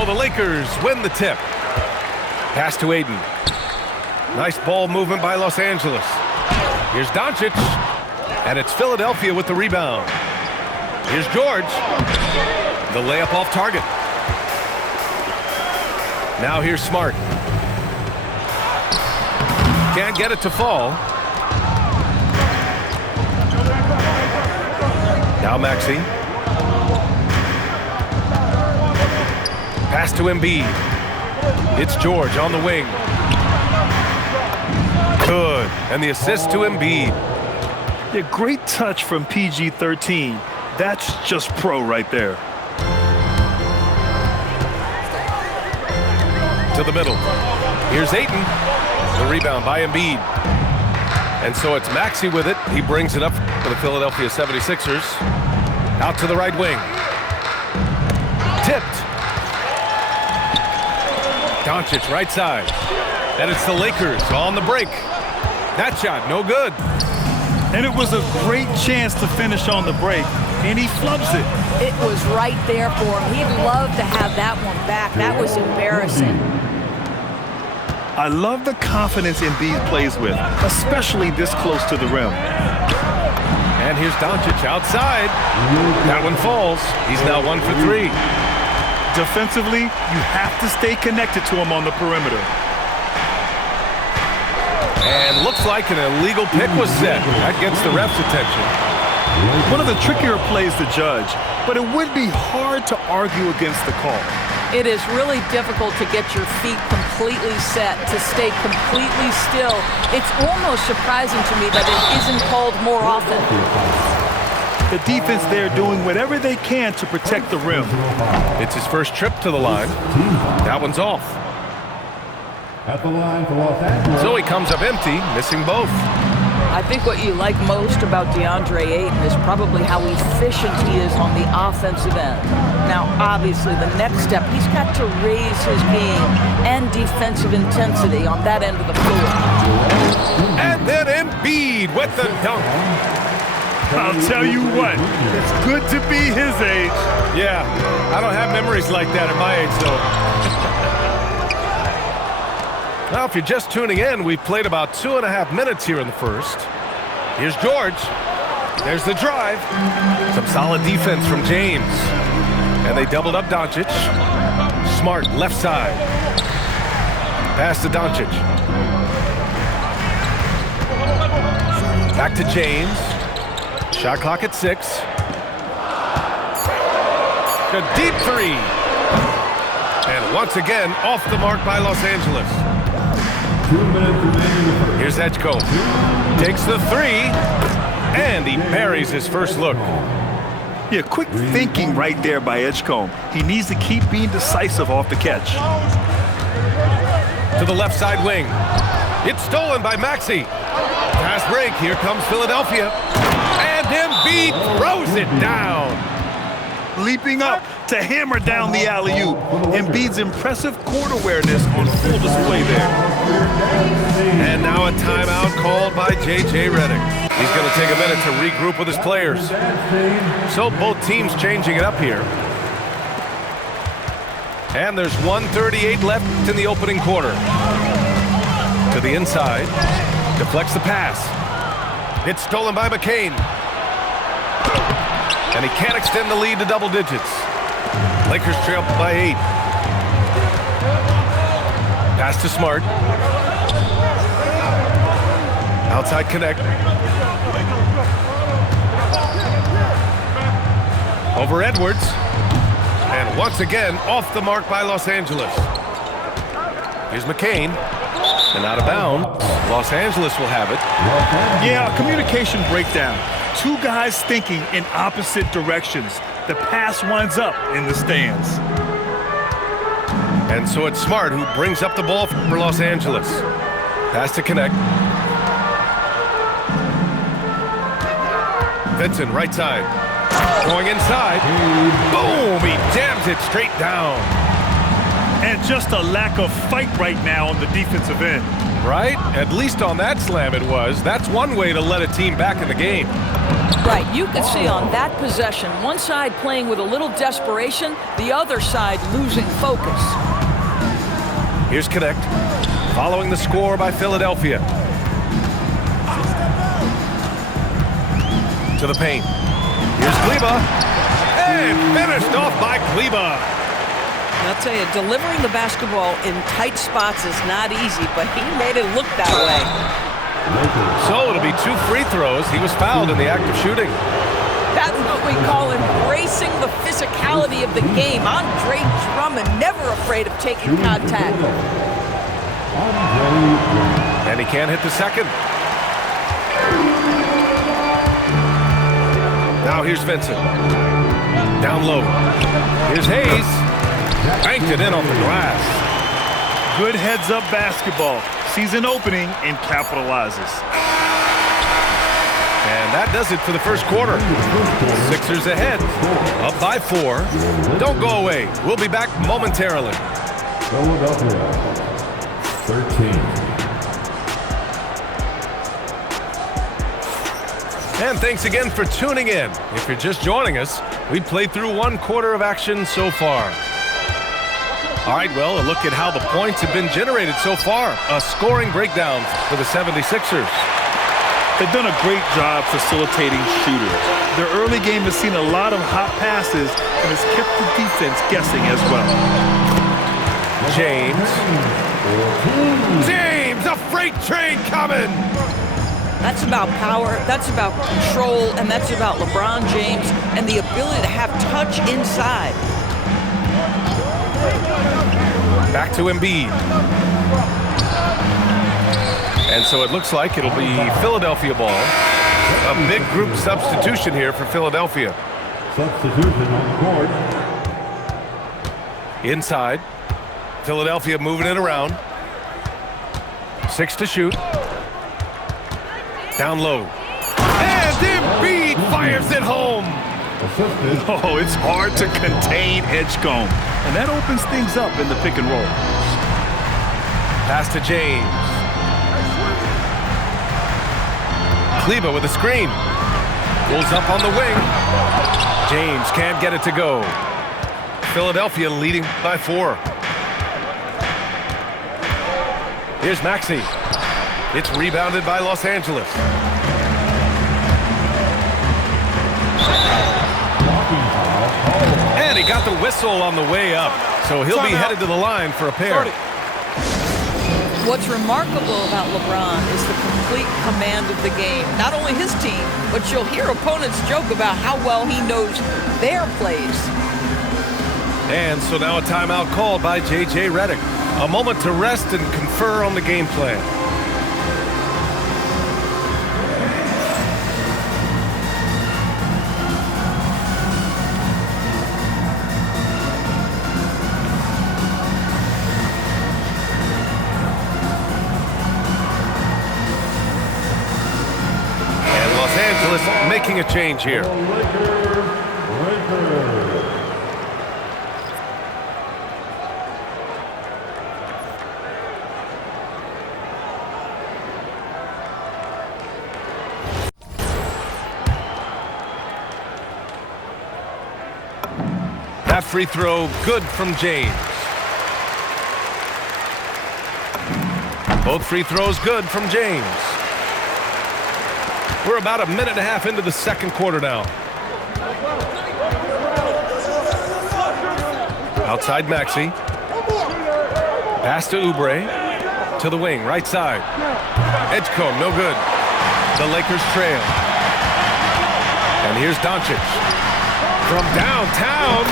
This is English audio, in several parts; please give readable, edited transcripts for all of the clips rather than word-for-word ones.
so the Lakers win the tip. Pass to Ayton. Nice ball movement by Los Angeles. Here's Doncic. And it's Philadelphia with the rebound. Here's George. The layup off target. Now here's Smart. Can't get it to fall. Now Maxey. Pass to Embiid. It's George on the wing. Good. And the assist to Embiid. Yeah, great touch from PG-13. That's just pro right there. To the middle. Here's Ayton. The rebound by Embiid. And so it's Maxey with it. He brings it up for the Philadelphia 76ers. Out to the right wing. Tipped. Doncic right side. And it's the Lakers on the break. That shot, no good. And it was a great chance to finish on the break, and he flubs it. It was right there for him. He'd love to have that one back. That was embarrassing. I love the confidence Embiid plays with, especially this close to the rim. And here's Doncic outside. That one falls. He's now 1 for 3. Defensively, you have to stay connected to him on the perimeter. And looks like an illegal pick was set. That gets the ref's attention. One of the trickier plays to judge, but it would be hard to argue against the call. It is really difficult to get your feet completely set, to stay completely still. It's almost surprising to me that it isn't called more often. The defense there doing whatever they can to protect the rim. It's his first trip to the line. That one's off. At the line for Los Angeles. So he comes up empty, missing both. I think what you like most about DeAndre Ayton is probably how efficient he is on the offensive end. Now, obviously, the next step, he's got to raise his game and defensive intensity on that end of the floor. And then Embiid with the dunk. I'll tell you what, it's good to be his age. Yeah, I don't have memories like that at my age, though. Now, if you're just tuning in, we've played about 2.5 minutes here in the first. Here's George. There's the drive. Some solid defense from James. And they doubled up Doncic. Smart, left side. Pass to Doncic. Back to James. Shot clock at 6. A deep three. And once again, off the mark by Los Angeles. 2 minutes remaining. Here's Edgecombe. Takes the three, and he buries his first look. Yeah, quick thinking right there by Edgecombe. He needs to keep being decisive off the catch. To the left side wing. It's stolen by Maxey. Fast break. Here comes Philadelphia. And Embiid throws it down. Leaping up to hammer down the alley-oop. Embiid's impressive court awareness on full display there. And now a timeout called by J.J. Redick. He's going to take a minute to regroup with his players. So both teams changing it up here. And there's 1:38 left in the opening quarter. To the inside. Deflects the pass. It's stolen by McCain. And he can't extend the lead to double digits. Lakers trail by 8. Pass to Smart. Outside connect. Over Edwards. And once again, off the mark by Los Angeles. Here's McCain. And out of bounds. Los Angeles will have it. Yeah, a communication breakdown. Two guys thinking in opposite directions. The pass winds up in the stands. And so it's Smart who brings up the ball for Los Angeles. Pass to connect. Vincent, right side. Going inside. Boom! He jams it straight down. And just a lack of fight right now on the defensive end. Right? At least on that slam it was. That's one way to let a team back in the game. Right, you could see on that possession, one side playing with a little desperation, the other side losing focus. Here's Connect, following the score by Philadelphia. To the paint. Here's Kleber. And finished off by Kleber. I'll tell you, delivering the basketball in tight spots is not easy, but he made it look that way. So it'll be 2 free throws. He was fouled in the act of shooting. That's what we call embracing the physicality of the game. Andre Drummond, never afraid of taking contact. And he can't hit the second. Now here's Vincent. Down low. Here's Hayes. Banked it in on the glass. Good heads-up basketball. Sees an opening and capitalizes. And that does it for the first quarter. Sixers ahead, up by 4. Don't go away. We'll be back momentarily. Philadelphia, 13. And thanks again for tuning in. If you're just joining us, we played through 1 quarter of action so far. All right, well, a look at how the points have been generated so far. A scoring breakdown for the 76ers. They've done a great job facilitating shooters. Their early game has seen a lot of hot passes and has kept the defense guessing as well. James, a freight train coming. That's about power, that's about control, and that's about LeBron James and the ability to have touch inside. Back to Embiid. And so it looks like it'll be Philadelphia ball. A big group substitution here for Philadelphia. Substitution on the court. Inside. Philadelphia moving it around. 6 to shoot. Down low. And Embiid fires it home. Assisted. Oh, it's hard to contain Edgecombe. And that opens things up in the pick and roll. Pass to James. Kleber with a screen. Pulls up on the wing. James can't get it to go. Philadelphia leading by 4. Here's Maxey. It's rebounded by Los Angeles. And he got the whistle on the way up. So he'll be headed to the line for a pair. What's remarkable about LeBron is the complete command of the game. Not only his team, but you'll hear opponents joke about how well he knows their plays. And so now a timeout called by J.J. Redick. A moment to rest and confer on the game plan. Making a change here. That free throw good from James. Both free throws good from James. We're about a minute and a half into the second quarter now. Outside Maxey. Pass to Oubre. To the wing, right side. Edgecombe, no good. The Lakers trail. And here's Doncic. From downtown,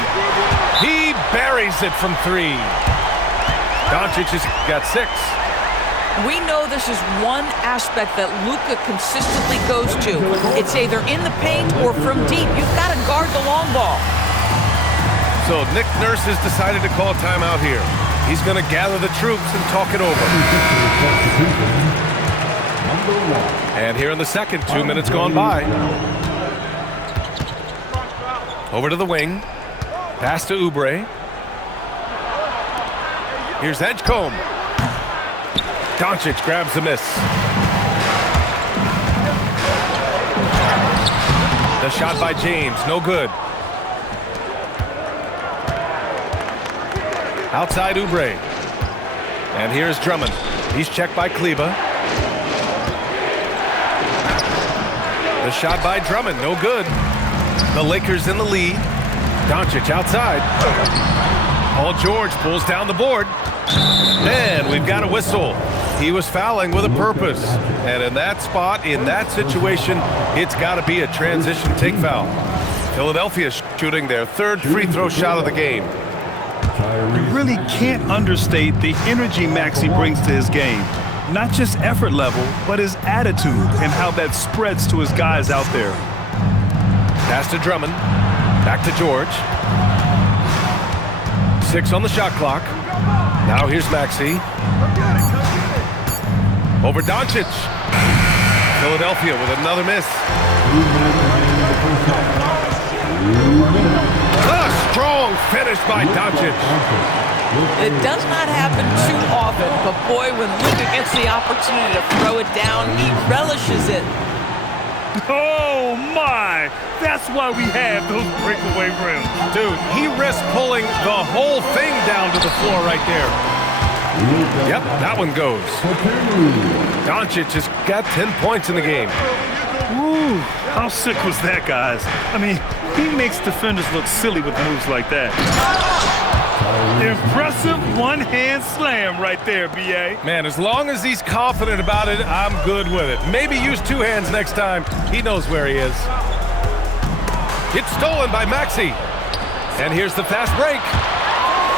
he buries it from 3. Doncic has got 6. We know this is one aspect that Luka consistently goes to. It's either in the paint or from deep. You've got to guard the long ball. So Nick Nurse has decided to call a timeout here. He's going to gather the troops and talk it over. And here in the second, 2 minutes gone by. Over to the wing. Pass to Oubre. Here's Edgecombe. Doncic grabs the miss. The shot by James, no good. Outside Oubre. And here's Drummond. He's checked by Kleber. The shot by Drummond, no good. The Lakers in the lead. Doncic outside. Paul George pulls down the board. And we've got a whistle. He was fouling with a purpose. And in that spot, in that situation, it's got to be a transition take foul. Philadelphia shooting their third free throw shot of the game. You really can't understate the energy Maxey brings to his game. Not just effort level, but his attitude and how that spreads to his guys out there. Pass to Drummond. Back to George. 6 on the shot clock. Now here's Maxey. Over Doncic. Philadelphia with another miss. A strong finish by Doncic. It does not happen too often, but boy, when Luka gets the opportunity to throw it down, he relishes it. Oh my! That's why we have those breakaway rims. Dude, he risked pulling the whole thing down to the floor right there. Yep, that one goes. Doncic has got 10 points in the game. Woo! How sick was that, guys? I mean, he makes defenders look silly with moves like that. Impressive one-hand slam right there, B.A. Man, as long as he's confident about it, I'm good with it. Maybe use 2 hands next time. He knows where he is. It's stolen by Maxey. And here's the fast break.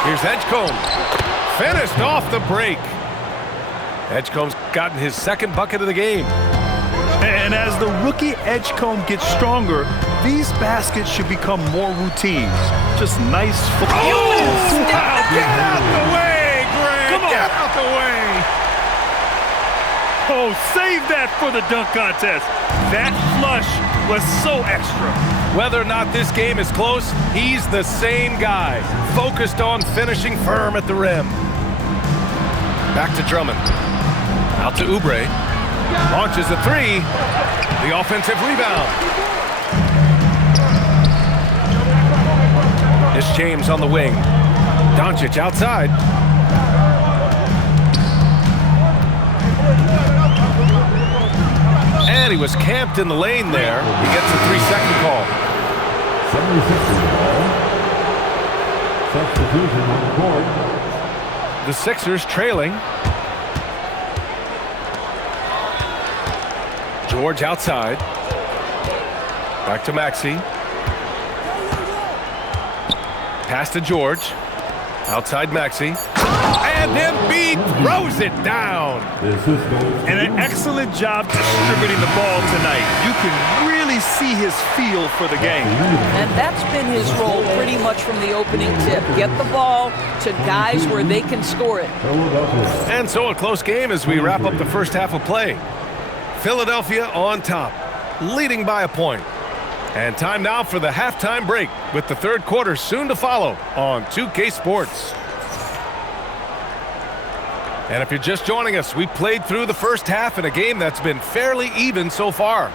Here's Edgecombe. Finished off the break. Edgecombe's gotten his second bucket of the game. And as the rookie Edgecombe gets stronger, these baskets should become more routine. Just nice. Oh! Get out the way, Greg! Come on. Get out the way! Oh, save that for the dunk contest. That flush was so extra. Whether or not this game is close, he's the same guy, focused on finishing firm at the rim. Back to Drummond. Out to Oubre. Launches a 3. The offensive rebound. It's James on the wing. Doncic outside. And he was camped in the lane there. He gets a 3-second call. 76ers ball. Substitution on the court. The Sixers trailing. George outside. Back to Maxey. Pass to George. Outside Maxey. And Embiid throws it down. And an excellent job distributing the ball tonight. You can really see his feel for the game. And that's been his role pretty much from the opening tip. Get the ball to guys where they can score it. And so a close game as we wrap up the first half of play. Philadelphia on top, leading by a point. And time now for the halftime break with the third quarter soon to follow on 2K Sports. And if you're just joining us, we played through the first half in a game that's been fairly even so far.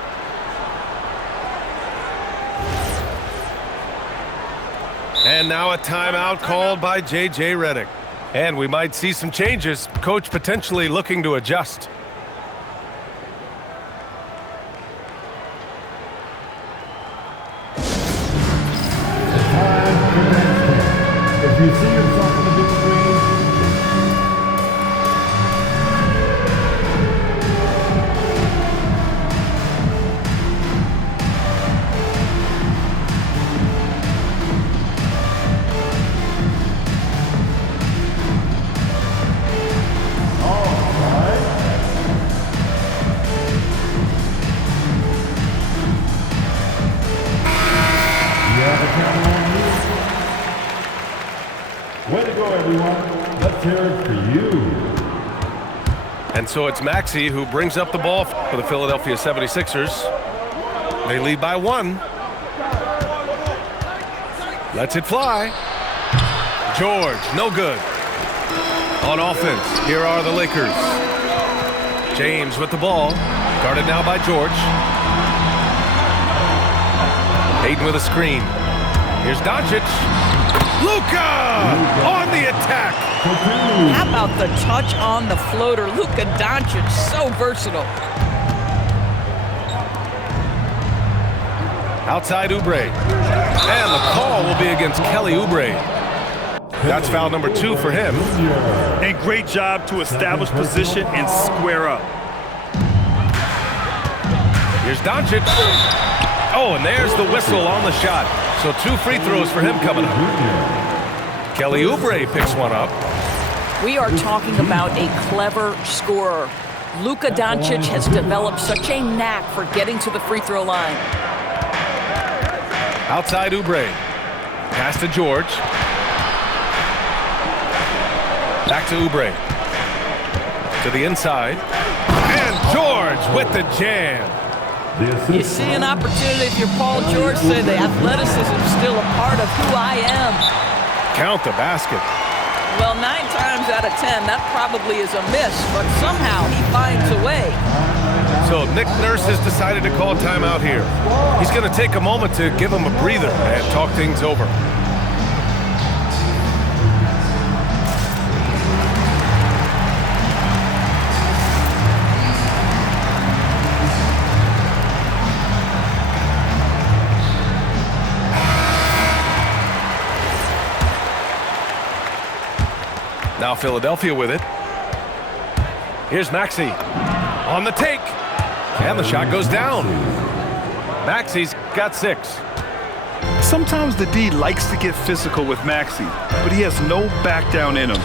And now a timeout called by J.J. Redick. And we might see some changes. Coach potentially looking to adjust. If you see yourself on the big screen, way to go, everyone. Let's hear it for you. And so it's Maxey who brings up the ball for the Philadelphia 76ers. They lead by 1. Lets it fly. George, no good. On offense, here are the Lakers. James with the ball. Guarded now by George. Ayton with a screen. Here's Doncic. Luka on the attack. How about the touch on the floater? Luka Doncic, so versatile. Outside Oubre. And the call will be against Kelly Oubre. That's foul number 2 for him. And great job to establish position and square up. Here's Doncic. Oh, and there's the whistle on the shot. So 2 free throws for him coming up. Kelly Oubre picks one up. We are talking about a clever scorer. Luka Doncic has developed such a knack for getting to the free throw line. Outside Oubre. Pass to George. Back to Oubre. To the inside. And George with the jam. You see an opportunity if you're Paul George, say the athleticism is still a part of who I am. Count the basket. Well, 9 times out of 10, that probably is a miss, but somehow he finds a way. So Nick Nurse has decided to call timeout here. He's going to take a moment to give him a breather and talk things over. Now Philadelphia with it. Here's Maxey on the take. And the shot goes down. Maxey's got 6. Sometimes the D likes to get physical with Maxey, but he has no back down in him.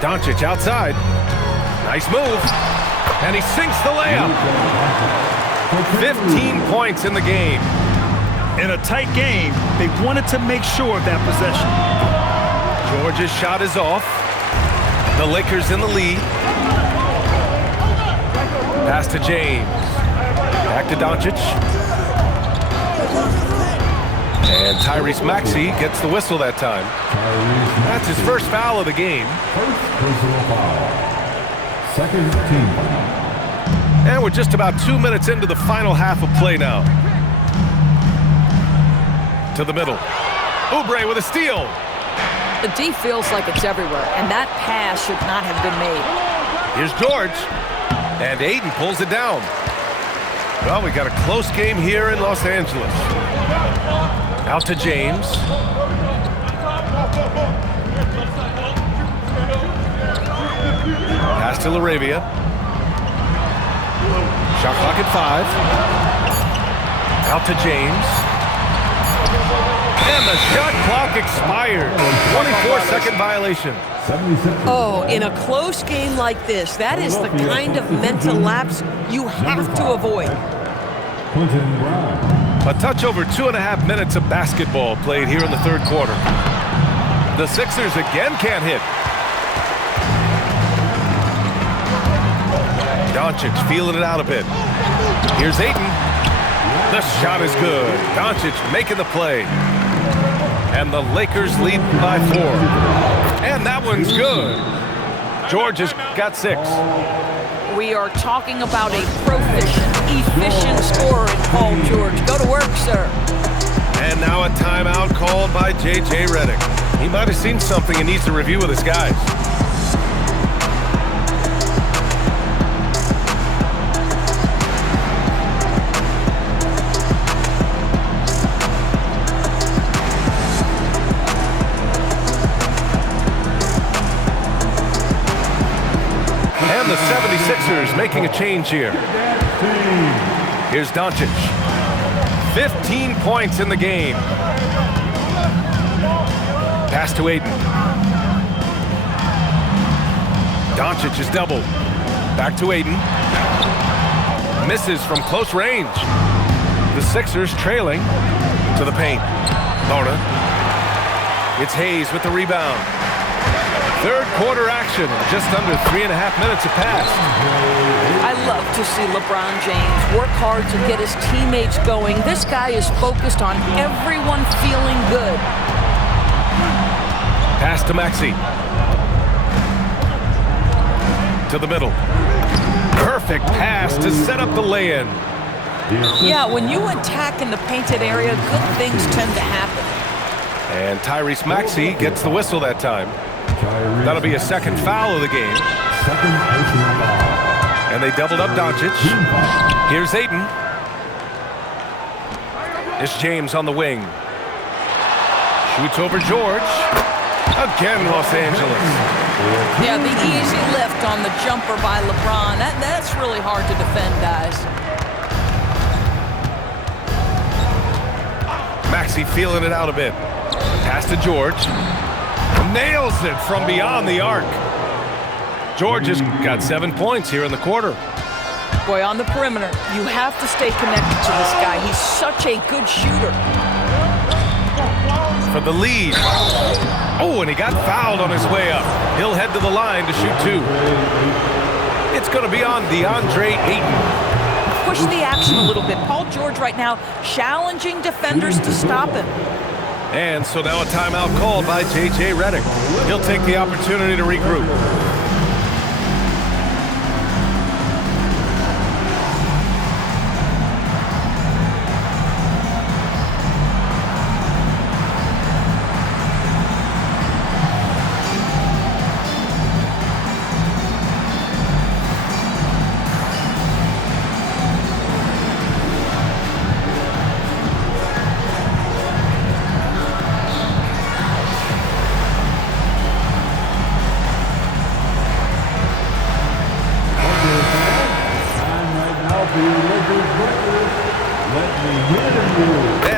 Doncic outside. Nice move. And he sinks the layup. 15 points in the game. In a tight game, they wanted to make sure of that possession. George's shot is off. The Lakers in the lead. Pass to James. Back to Doncic. And Tyrese Maxey gets the whistle that time. That's his first foul of the game. First personal foul. Second team foul. And we're just about 2 minutes into the final half of play now. To the middle. Oubre with a steal. The D feels like it's everywhere, and that pass should not have been made. Here's George. And Ayton pulls it down. Well, we got a close game here in Los Angeles. Out to James. Pass to LaRavia. Shot clock at 5. Out to James. And the shot clock expired. 24-second violation. Oh, in a close game like this, that is the kind of mental lapse you have to avoid. Quentin Brown. A touch over 2.5 minutes of basketball played here in the third quarter. The Sixers again can't hit. Doncic feeling it out a bit. Here's Ayton. The shot is good. Doncic making the play. And the Lakers lead by 4. And that one's good. George has got 6. We are talking about a proficient, efficient scorer in Paul George. Go to work, sir. And now a timeout called by J.J. Redick. He might have seen something and needs to review with his guys. And the 76ers making a change here. Here's Doncic. 15 points in the game. Pass to Ayton. Doncic is doubled. Back to Ayton. Misses from close range. The Sixers trailing to the paint. Lorna. It's Hayes with the rebound. Third quarter action. Just under 3.5 minutes have passed. I love to see LeBron James work hard to get his teammates going. This guy is focused on everyone feeling good. Pass to Maxey. To the middle. Perfect Perfect pass to set up the lay-in. Yeah, when you attack in the painted area, good things tend to happen. And Tyrese Maxey gets the whistle that time. That'll be a second foul of the game. And they doubled up Doncic. Here's Ayton. It's James on the wing. Shoots over George. Again, Los Angeles. Yeah, the easy lift on the jumper by LeBron. That's really hard to defend, guys. Maxey feeling it out a bit. Pass to George. Nails it from beyond the arc. George has got 7 points here in the quarter. Boy, on the perimeter, you have to stay connected to this guy. He's such a good shooter. For the lead. Oh, and he got fouled on his way up. He'll head to the line to shoot 2. It's going to be on DeAndre Ayton. Push the action a little bit. Paul George right now challenging defenders to stop him. And so now a timeout called by J.J. Redick. He'll take the opportunity to regroup.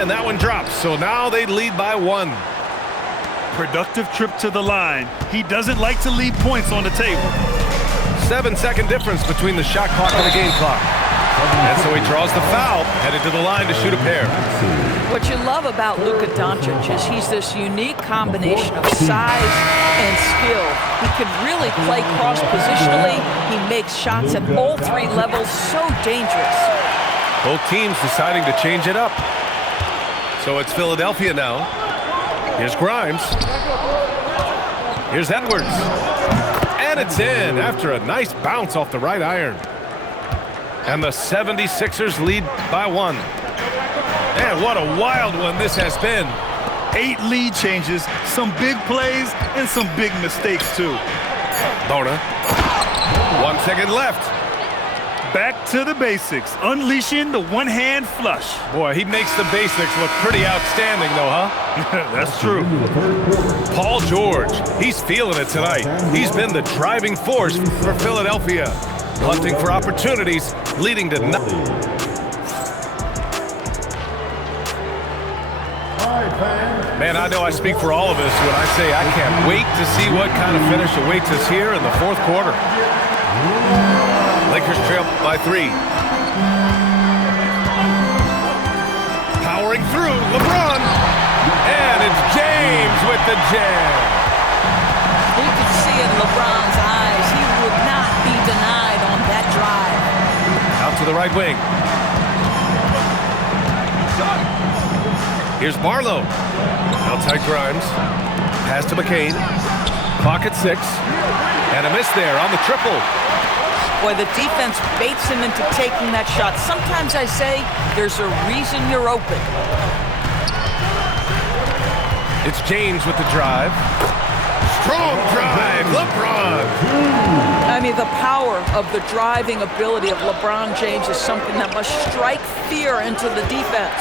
And that one drops, so now they lead by 1. Productive trip to the line. He doesn't like to leave points on the table. 7-second difference between the shot clock and the game clock. And so he draws the foul, headed to the line to shoot a pair. What you love about Luka Doncic is he's this unique combination of size and skill. He can really play cross-positionally. He makes shots at all 3 levels, so dangerous. Both teams deciding to change it up. So it's Philadelphia now. Here's Grimes. Here's Edwards. And it's in after a nice bounce off the right iron. And the 76ers lead by 1. And what a wild one this has been. 8 lead changes, some big plays, and some big mistakes, too. Bona. 1 second left. Back to the basics, unleashing the one-hand flush. Boy, he makes the basics look pretty outstanding, though, huh? That's true. Paul George, he's feeling it tonight. He's been the driving force for Philadelphia, hunting for opportunities, leading to nothing. Man, I know I speak for all of us when I say I can't wait to see what kind of finish awaits us here in the 4th quarter. Lakers trail by 3. Powering through, LeBron. And it's James with the jam. You could see in LeBron's eyes, he would not be denied on that drive. Out to the right wing. Here's Barlow. Outside Grimes. Pass to McCain. Clock at 6. And a miss there on the triple. Boy, the defense baits him into taking that shot. Sometimes I say there's a reason you're open. It's James with the drive. Strong drive, LeBron. I mean, the power of the driving ability of LeBron James is something that must strike fear into the defense.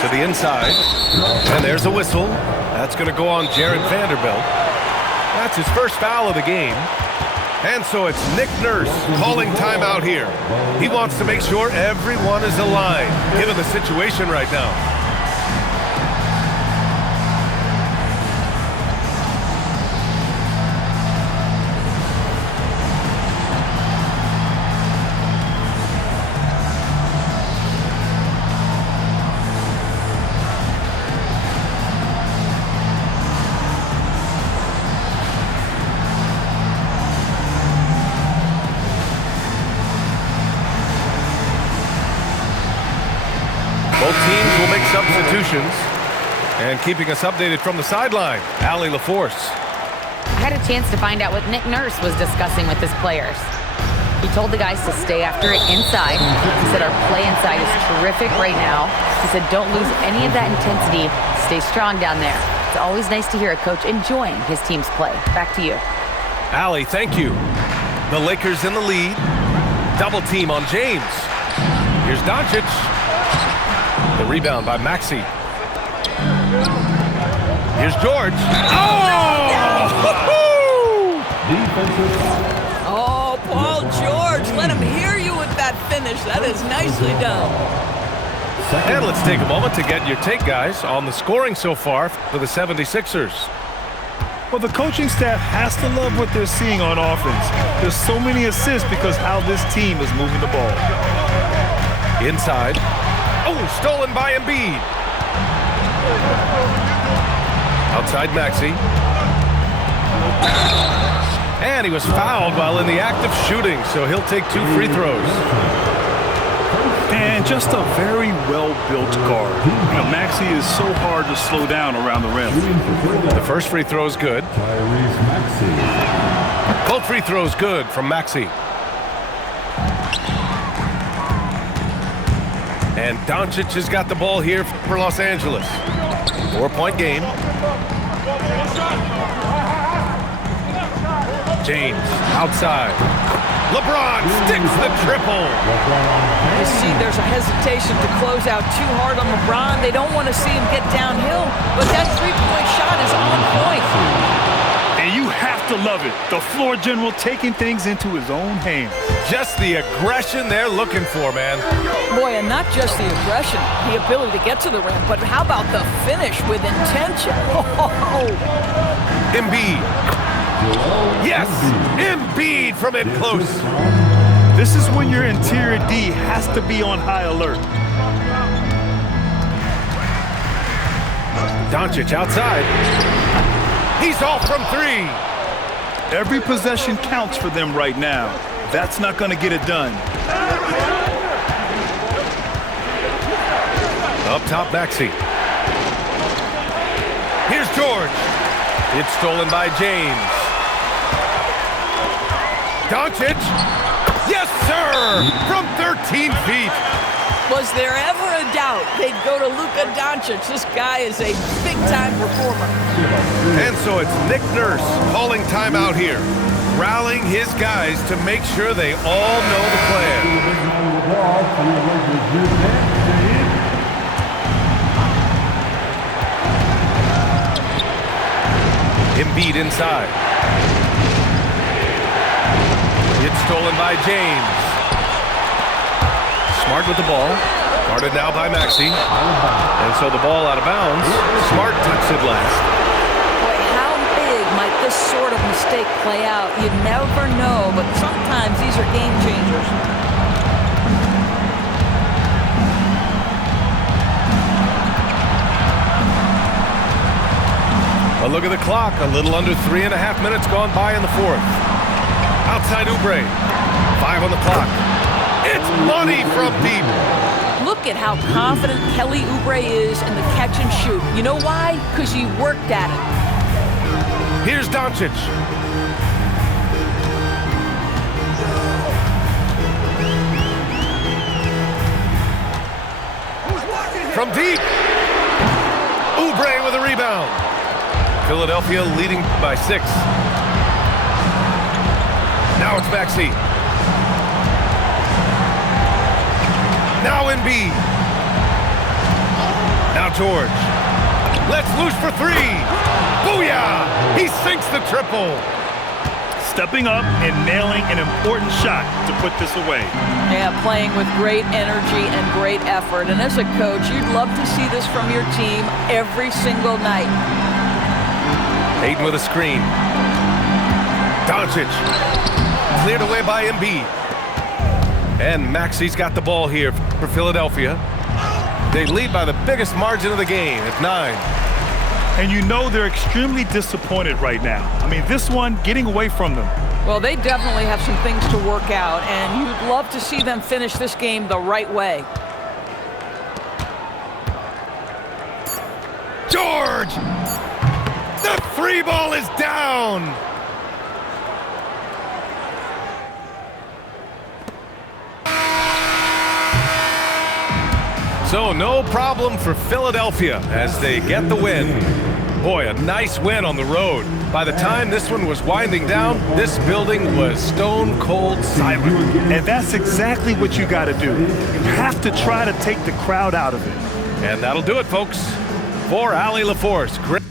To the inside. And there's a whistle. That's going to go on Jared Vanderbilt. That's his first foul of the game. And so it's Nick Nurse calling timeout here. He wants to make sure everyone is aligned, given the situation right now. Both teams will make substitutions. And keeping us updated from the sideline, Allie LaForce. I had a chance to find out what Nick Nurse was discussing with his players. He told the guys to stay after it inside. He said our play inside is terrific right now. He said don't lose any of that intensity. Stay strong down there. It's always nice to hear a coach enjoying his team's play. Back to you. Allie, thank you. The Lakers in the lead. Double team on James. Here's Doncic. The rebound by Maxey. Here's George. Oh, Paul George, let him hear you with that finish. That is nicely done. And let's take a moment to get your take, guys, on the scoring so far for the 76ers. Well, the coaching staff has to love what they're seeing on offense. There's so many assists because how this team is moving the ball. Inside. Oh, stolen by Embiid. Outside Maxey. And he was fouled while in the act of shooting, so he'll take 2 free throws. And just a very well-built guard. You know, Maxey is so hard to slow down around the rim. The first free throw is good. Both free throws good from Maxey. And Doncic has got the ball here for Los Angeles. 4-point game. James outside. LeBron sticks the triple. You see there's a hesitation to close out too hard on LeBron. They don't want to see him get downhill, but that three-point shot is on point. And you have to love it. The floor general taking things into his own hands. Just the aggression they're looking for, man. Boy, and not just the aggression, the ability to get to the rim, but how about the finish with intention? Embiid. Yes, Embiid from in close. This is when your interior D has to be on high alert. Doncic outside. He's off from 3. Every possession counts for them right now. That's not going to get it done. Up top, Maxey. Here's George. It's stolen by James. Doncic. Yes, sir! From 13 feet. Was there ever a doubt they'd go to Luka Doncic? This guy is a big-time performer. And so it's Nick Nurse calling timeout here, rallying his guys to make sure they all know the plan. Embiid inside. It's stolen by James. Smart with the ball. Guarded now by Maxey. And so the ball out of bounds. Smart tucks it last. Boy, how big might this sort of mistake play out? You never know, but sometimes these are game changers. A look at the clock. A little under 3.5 minutes gone by in the 4th. Outside Oubre. 5 on the clock. It's money from deep. Look at how confident Kelly Oubre is in the catch and shoot. You know why? Because he worked at it. Here's Doncic. From deep. Oubre with a rebound. Philadelphia leading by 6. Now it's Maxey. Now Embiid. Now George. Let's loose for 3. Booyah! He sinks the triple. Stepping up and nailing an important shot to put this away. Yeah, playing with great energy and great effort. And as a coach, you'd love to see this from your team every single night. Ayton with a screen. Doncic. Cleared away by Embiid. And Maxey's got the ball here for Philadelphia. They lead by the biggest margin of the game at 9. And you know they're extremely disappointed right now. I mean, this one getting away from them. Well, they definitely have some things to work out, and you'd love to see them finish this game the right way. George! The three ball is down. So no problem for Philadelphia as they get the win. Boy, a nice win on the road. By the time this one was winding down, this building was stone cold silent. And that's exactly what you got to do. You have to try to take the crowd out of it. And that'll do it, folks. For Allie LaForce, great.